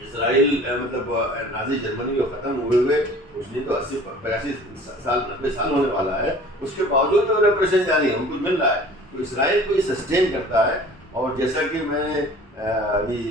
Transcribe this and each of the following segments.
اسرائیل مطلب Nazi Germany کو ختم ہوئے اس نے تو 80-85 سال 90 سال ہونے والا ہے، اس کے باوجود جو ریپریشن جاری ہے ان کو مل رہا ہے. تو اسرائیل کو یہ سسٹین کرتا ہے. اور جیسا کہ میں نے ابھی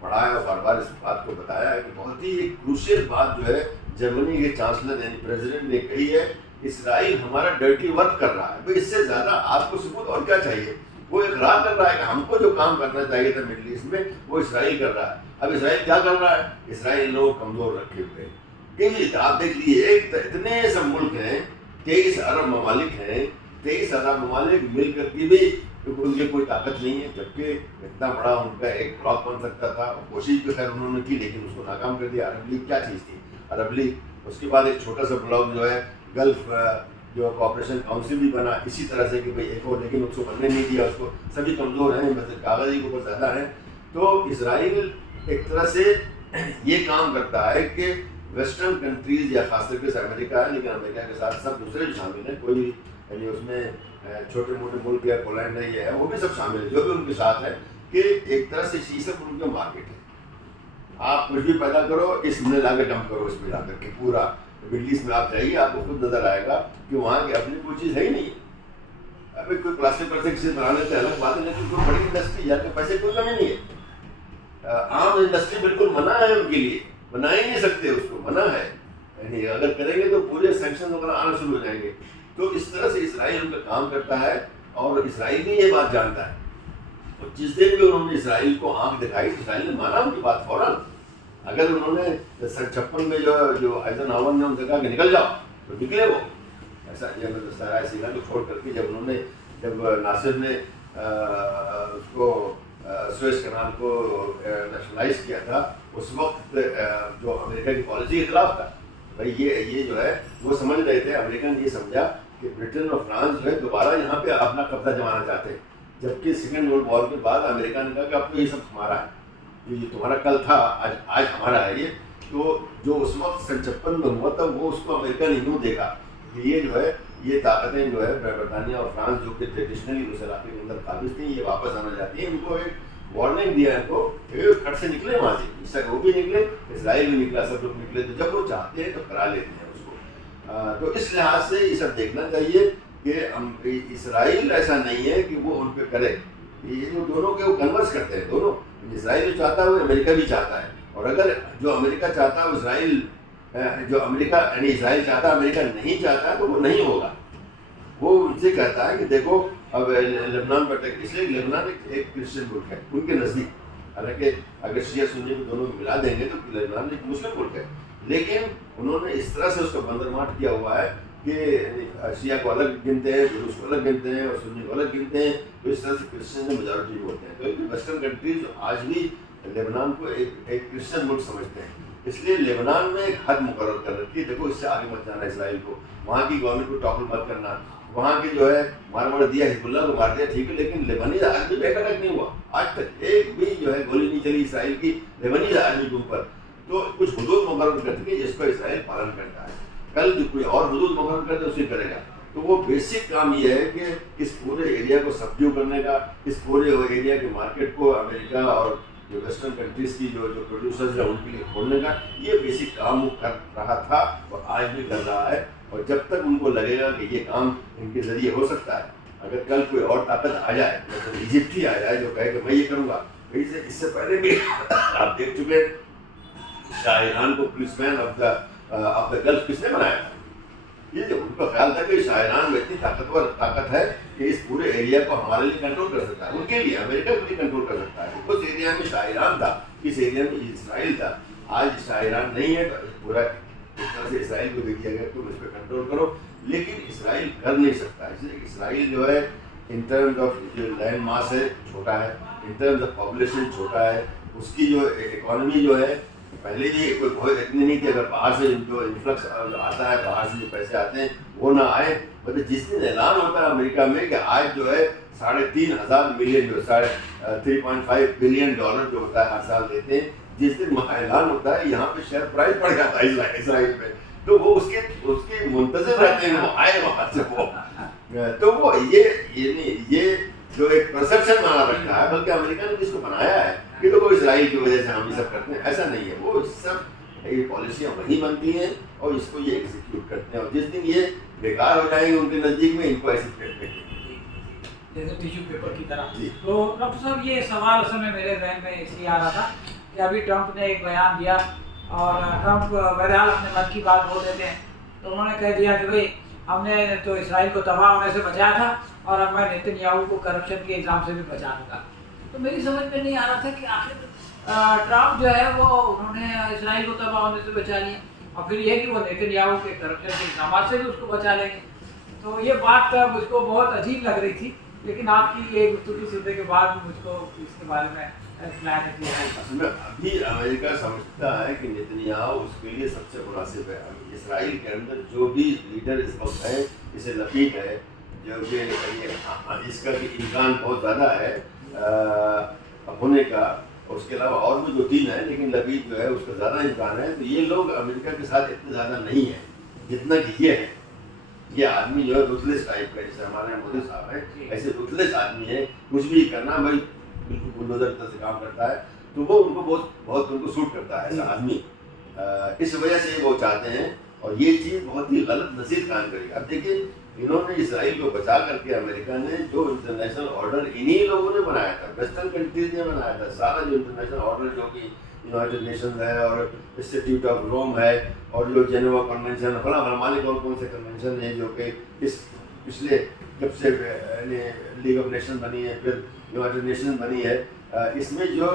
پڑھا ہے اور بار بار اس بات کو بتایا ہے کہ بہت ہی ایک کروشل بات جو ہے جرمنی کے چانسلر یعنی پریزیڈنٹ نے کہی ہے، اسرائیل ہمارا ڈرٹی ورک کر رہا ہے. بھائی اس سے زیادہ آپ کو ثبوت اور کیا چاہیے؟ وہ اقرار کر رہا ہے کہ ہم کو جو کام کرنا چاہیے تھا مڈل ایسٹ میں وہ اسرائیل کر رہا ہے. اب اسرائیل کیا کر رہا ہے؟ اسرائیل لوگ کمزور رکھے ہوئے ہیں. کہ آپ دیکھ لیجیے اتنے سب ملک ہیں، 23 ارب ممالک ہیں، 23 ارب ممالک مل کر کے بھی ان کی کوئی طاقت نہیں ہے، جبکہ اتنا بڑا ان کا ایک بلاک بن سکتا تھا. کوشش بھی خیر انہوں نے کی لیکن اس کو ناکام کر دیا. عرب لیگ کیا چیز تھی؟ عرب لیگ. اس کے بعد ایک چھوٹا سا بلاک جو ہے گلف جو کوآپریشن کاؤنسل بھی بنا اسی طرح سے کہ بھئی ایک ہو، لیکن اس کو بننے نہیں دیا. اس کو سبھی کمزور ہیں، بس کاغذی کے اوپر زیادہ ہیں. تو اسرائیل ایک طرح سے یہ کام کرتا ہے کہ ویسٹرن کنٹریز یا خاص طور سے امریکہ ہے، لیکن امریکہ کے ساتھ سب دوسرے بھی شامل ہیں، کوئی یعنی اس میں چھوٹے موٹے ملک ہے، پولینڈ ہے، یہ ہے، وہ بھی سب شامل ہیں جو بھی ان کے ساتھ ہے، کہ ایک طرح سے یہ سب ان کے مارکیٹ ہے. آپ کچھ بھی پیدا کرو اس میں لا کے ڈمپ کرو، اس میں جا کر کے پورا مڈل ایسٹ میں آپ جائیے آپ کو خود نظر آئے گا کہ وہاں کی اپنی کوئی چیز ہے ہی نہیں. ابھی کوئی پلاسٹک پر سے کسی بنا لیتے ہیں الگ بات ہے، لیکن کوئی بڑی انڈسٹری یا کہ پیسے کوئی کمی نہیں ہے. عام انڈسٹری بالکل منع ہے ان کے لیے، بنا ہی نہیں سکتے، اس کو منع ہے. یعنی اگر کریں گے تو پورے سینکشن وغیرہ آنا شروع ہو جائیں گے. تو اس طرح سے اسرائیل ان کا کام کرتا ہے اور اسرائیل بھی یہ بات جانتا ہے. اور جس دن بھی انہوں نے اسرائیل کو آنکھ دکھائی اسرائیل نے مانا ان کی بات فوراً. اگر انہوں نے 56 میں جو ایزن ہاور نے ان سے کہا کہ نکل جاؤ تو نکلے وہ. ایسا یہ سرائے سینا کو چھوڑ کر کے جب ناصر نے اس کو سویس کنال کو نیشنلائز کیا تھا اس وقت جو امریکہ کی پالیسی کے خلاف تھا. بھائی یہ جو ہے وہ سمجھ رہے تھے، امریکہ نے یہ سمجھا کہ برٹن اور فرانس جو ہے دوبارہ یہاں پہ اپنا قبضہ جمانا چاہتے ہیں. جبکہ سیکنڈ ورلڈ وار کے بعد امریکہ نے کہا کہ اب تو یہ سب ہمارا ہے، یہ تمہارا کل تھا آج ہمارا ہے. یہ تو جو اس وقت 56 میں ہوا تھا وہ اس کو امریکہ نے یوں دیکھا کہ یہ جو ہے یہ طاقتیں جو ہے برطانیہ اور فرانس جو کہ ٹریڈیشنلی اس علاقے کے اندر قابض تھیں یہ واپس آنا چاہتی ہیں. ان کو ایک وارننگ دیا ہے ان کو کہ کٹ سے نکلے وہاں سے. اس طرح وہ بھی نکلے، اسرائیل بھی نکلا، سب لوگ نکلے. تو جب وہ چاہتے ہیں تو کرا لیتے ہیں اس کو. تو اس لحاظ سے یہ سب دیکھنا چاہیے کہ اسرائیل ایسا نہیں ہے کہ وہ ان پہ کرے. یہ جو دونوں کے وہ کنورس کرتے ہیں دونوں. اسرائیل جو چاہتا ہے وہ امریکہ بھی چاہتا ہے، اور اگر جو امریکہ چاہتا ہے اسرائیل جو امریکہ یعنی اسرائیل چاہتا ہے امریکہ نہیں چاہتا ہے تو وہ نہیں ہوگا. وہ ان سے کہتا ہے کہ دیکھو اب لبنان پر اس لیے لبنان ایک کرسچن ملک ہے ان کے نزدیک. حالانکہ اگر شیعہ سنی کو دونوں کو ملا دیں گے تو لبنان ایک مسلم ملک ہے، لیکن انہوں نے اس طرح سے اس کا بندرماٹ کیا ہوا ہے کہ شیعہ کو الگ گنتے ہیں، روس کو الگ گنتے ہیں اور سنی کو الگ گنتے ہیں. تو اس طرح سے کرسچن میجورٹی ہوتے ہیں. تو ویسٹرن کنٹریز آج بھی لبنان کو ایک کرسچن ملک سمجھتے ہیں. اس لیے لبنان میں ایک حد مقرر کر رکھی ہے، دیکھو اس سے آگے مت جانا اسرائیل کو، وہاں کی گورنمنٹ کو ٹاپل مت کرنا. وہاں کی جو ہے مار دیا حزب اللہ کو مار دیا ٹھیک ہے، لیکن لیبنیز آدمی بے اٹیک نہیں ہوا آج تک، ایک بھی جو ہے گولی نہیں چلی اسرائیل کی لیبنیز آدمی کے اوپر. تو کچھ حدود مقرر کرتی ہے جس کو اسرائیل پالن کرتا ہے. کل جو کوئی اور حدود مقرر کرتے اسے کرے گا. تو وہ بیسک کام یہ ہے کہ اس پورے ایریا کو سبڈیو کرنے کا، اس پورے ایریا کے مارکیٹ کو امریکہ اور جو ویسٹرن کنٹریز کی جو پروڈیوسرز ہیں ان کے لیے کھولنے کا، یہ بیسک کام وہ کر رہا تھا اور آج بھی کر رہا ہے. اور جب تک ان کو لگے گا کہ یہ کام ان کے ذریعے ہو سکتا ہے، اگر کل کوئی اور طاقت آ جائے جیسے ایجپٹ ہی آ جائے جو کہے کہ میں یہ کروں گا. اس سے پہلے بھی آپ دیکھ چکے شاہ ایران کو policeman of the Gulf کس نے بنایا تھا. یہ جو ان کا خیال تھا کہ شاہ ایران میں اتنی طاقتور طاقت ہے کہ اس پورے ایریا کو ہمارے لیے کنٹرول کر سکتا ہے، ان کے لیے امریکہ کو بھی کنٹرول کر سکتا ہے. اس ایریا میں شاہ ایران تھا، اس ایریا میں اسرائیل تھا. آج شاہ ایران نہیں ہے تو پورا اس طرح سے اسرائیل کو دے دیا گیا تم اس پہ کنٹرول کرو. لیکن اسرائیل کر نہیں سکتا، اس لیے اسرائیل جو ہے ان ٹرمز آف جو لینڈ ماس ہے چھوٹا ہے، ان ٹرمز آف پاپولیشن چھوٹا ہے. اس کی جو اکانومی جو ہے پہلے بھی کوئی بہت اتنی نہیں تھی. اگر باہر سے جو انفلکس آتا ہے، باہر سے جو پیسے آتے ہیں وہ نہ آئے. مطلب جس دن اعلان ہوتا ہے امریکہ میں کہ آج جو ہے 3,500 ملین جو 3.5 بلین ڈالر جو ہوتا ہے ہر سال دیتے ہیں، جس دن وہاں اعلان ہوتا ہے یہاں پہ شیئر پرائز بڑھ جاتا ہے اسرائیل میں. تو وہ اس کے منتظر رہتے ہیں وہ آئے وہاں سے وہ. تو وہ یہ جو ایک پرسپشن بنا رکھا ہے، بلکہ امریکہ نے جس کو بنایا ہے کہ دیکھو اسرائیل کی وجہ سے ہم یہ سب کرتے ہیں، ایسا نہیں ہے. وہ سب یہ پالیسیاں وہی بنتی ہیں اور اس کو یہ ایگزیکیوٹ کرتے ہیں، اور جس دن یہ بیکار ہو جائیں گے ان کے نزدیک میں ان کو ایسے پھینکیں گے جیسے ٹیشو پیپر کی طرح. جی. تو ڈاکٹر صاحب یہ سوال اصل میں میرے ذہن میں اس لیے آ رہا تھا کہ ابھی ٹرمپ نے ایک بیان دیا اور ٹرمپ بہرحال اپنے من کی بات بول دیتے ہیں، تو انہوں نے کہہ دیا کہ بھئی ہم نے تو اسرائیل کو تباہ ہونے سے بچایا تھا اور اب میں نیتن یاہو کو کرپشن کے الزام سے بھی بچا دوں گا. تو میری سمجھ میں نہیں آ رہا تھا کہ آخر ٹرمپ جو ہے وہ انہوں نے اسرائیل کو تباہ ہونے سے بچا لیا اور پھر یہ کہ وہ نیتن یاہو کے کرپشن کے الزامات سے بھی اس کو بچا لیں گے. تو یہ بات مجھ کو بہت عجیب لگ رہی تھی، لیکن آپ کی یہ گفتگو سننے کے بعد مجھ کو اس کے بارے میں اصل میں ابھی امریکہ سمجھتا ہے کہ نیتنیاہو اس کے لیے سب سے مناسب ہے. اسرائیل کے اندر جو بھی لیڈر اس وقت ہے، جیسے لپیڈ ہے، جو کہ اس کا بھی امکان بہت زیادہ ہے ہونے کا، اور اس کے علاوہ اور بھی 2-3 ہیں، لیکن لپیڈ جو ہے اس کا زیادہ امکان ہے. تو یہ لوگ امریکہ کے ساتھ اتنے زیادہ نہیں ہیں جتنا کہ یہ ہے. یہ آدمی جو ہے روتلیس ٹائپ کا، جیسے ہمارے مودی صاحب ہیں ایسے روتلیس آدمی ہے، کچھ بھی کرنا بھائی بالکل بلڈوزر طرح سے کام کرتا ہے. تو وہ ان کو بہت ان کو سوٹ کرتا ہے ایسا آدمی. اس وجہ سے وہ چاہتے ہیں، اور یہ چیز بہت ہی غلط نصیب کام کرے گی. اب دیکھیے انہوں نے اسرائیل کو بچا کر کے امریکہ نے جو انٹرنیشنل آرڈر انہی لوگوں نے بنایا تھا، ویسٹرن کنٹریز نے بنایا تھا. سارا جو انٹرنیشنل آرڈر جو کہ یونائٹڈ نیشنز ہے اور انسٹیٹیوٹ آف روم ہے اور جو جنیوا کنونشن فلاں ممالک اور کون سے کنونشن ہیں جو کہ اس پچھلے جب سے لیگ آف نیشن بنی ہے، پھر یونائٹڈ نیشن بنی ہے، اس میں جو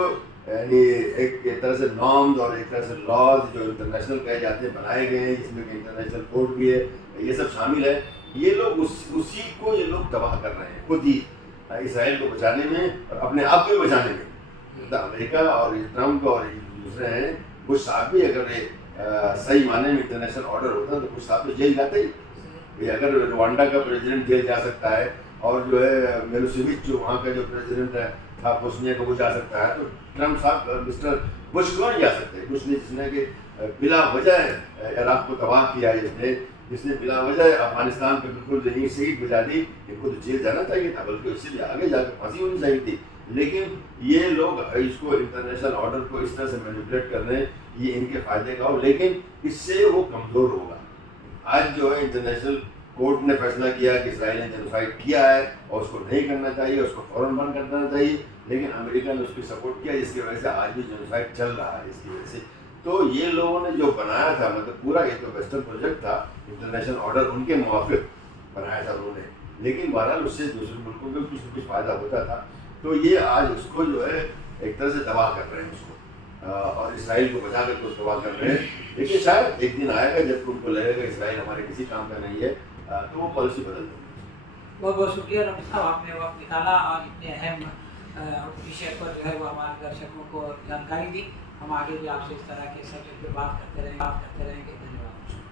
یعنی ایک طرح سے نارمز اور ایک طرح سے لاز جو انٹرنیشنل کہے جاتے ہیں بنائے گئے ہیں، جس میں کہ انٹرنیشنل کوڈ بھی ہے، یہ سب شامل ہے. یہ لوگ اسی کو یہ لوگ تباہ کر رہے ہیں خود ہی، اسرائیل کو بچانے میں اور اپنے آپ کو بھی بچانے میں. امریکہ اور ٹرمپ اور دوسرے ہیں، بش صاحب بھی اگر صحیح معنی میں انٹرنیشنل آرڈر ہوتا تو بش صاحب تو جیل جاتے ہی. اگر روانڈا کا پریزیڈنٹ جیل جا سکتا ہے اور جو ہے میلوسیوچ جو وہاں کا جو پریزیڈنٹ تھا بوسنیا کا وہ جا سکتا ہے، تو ٹرمپ صاحب مسٹر بش کیوں نہیں جا سکتے؟ بش نے جس نے کہ بلا وجہ عراق کو تباہ کیا، جس نے بلا وجہ افغانستان پہ بالکل ذہنی شہید بجا دی، ان کو تو جیل جانا چاہیے تھا، بلکہ اس سے بھی آگے جا کے پھانسی ہونی چاہیے تھی. لیکن یہ لوگ اس کو انٹرنیشنل آرڈر کو اس طرح سے مینیپولیٹ کر رہے ہیں، یہ ان کے فائدے کا ہو، لیکن اس سے وہ کمزور ہوگا. آج جو ہے انٹرنیشنل کورٹ نے فیصلہ کیا کہ اسرائیل نے جینوسائیڈ کیا ہے اور اس کو نہیں کرنا چاہیے، اس کو فوراً بند کر دینا چاہیے، لیکن امریکہ نے اس کی سپورٹ کیا، جس کی وجہ سے آج بھی جینوسائیڈ چل رہا ہے. اس کی وجہ سے تو یہ لوگوں نے جو بنایا تھا، مطلب پورا یہ تو ویسٹرن پروجیکٹ تھا، انٹرنیشنل آرڈر ان کے موافق بنایا تھا انہوں نے، لیکن بہرحال اس سے دوسرے ملکوں میں کچھ نہ کچھ فائدہ ہوتا تھا. تو یہ آج اس کو جو ہے ایک طرح سے تباہ کر رہے ہیں اس کو، اور اسرائیل کو بچا کر کے اس کو تباہ کر رہے ہیں. لیکن شاید ایک دن آئے گا جب ان کو لگے گا اسرائیل ہمارے کسی کام کا نہیں ہے، تو وہ پالیسی بدل دیں گے. بہت بہت شکریہ ڈاکٹر صاحب، آپ نے وقت نکالا اور اتنے اہم وشے پر جو ہے وہ ہمارے درشکوں کو جانکاری دی. ہم آگے بھی آپ سے اس طرح کے سبجیکٹ پہ بات کرتے رہیں گے. دھنیہ واد.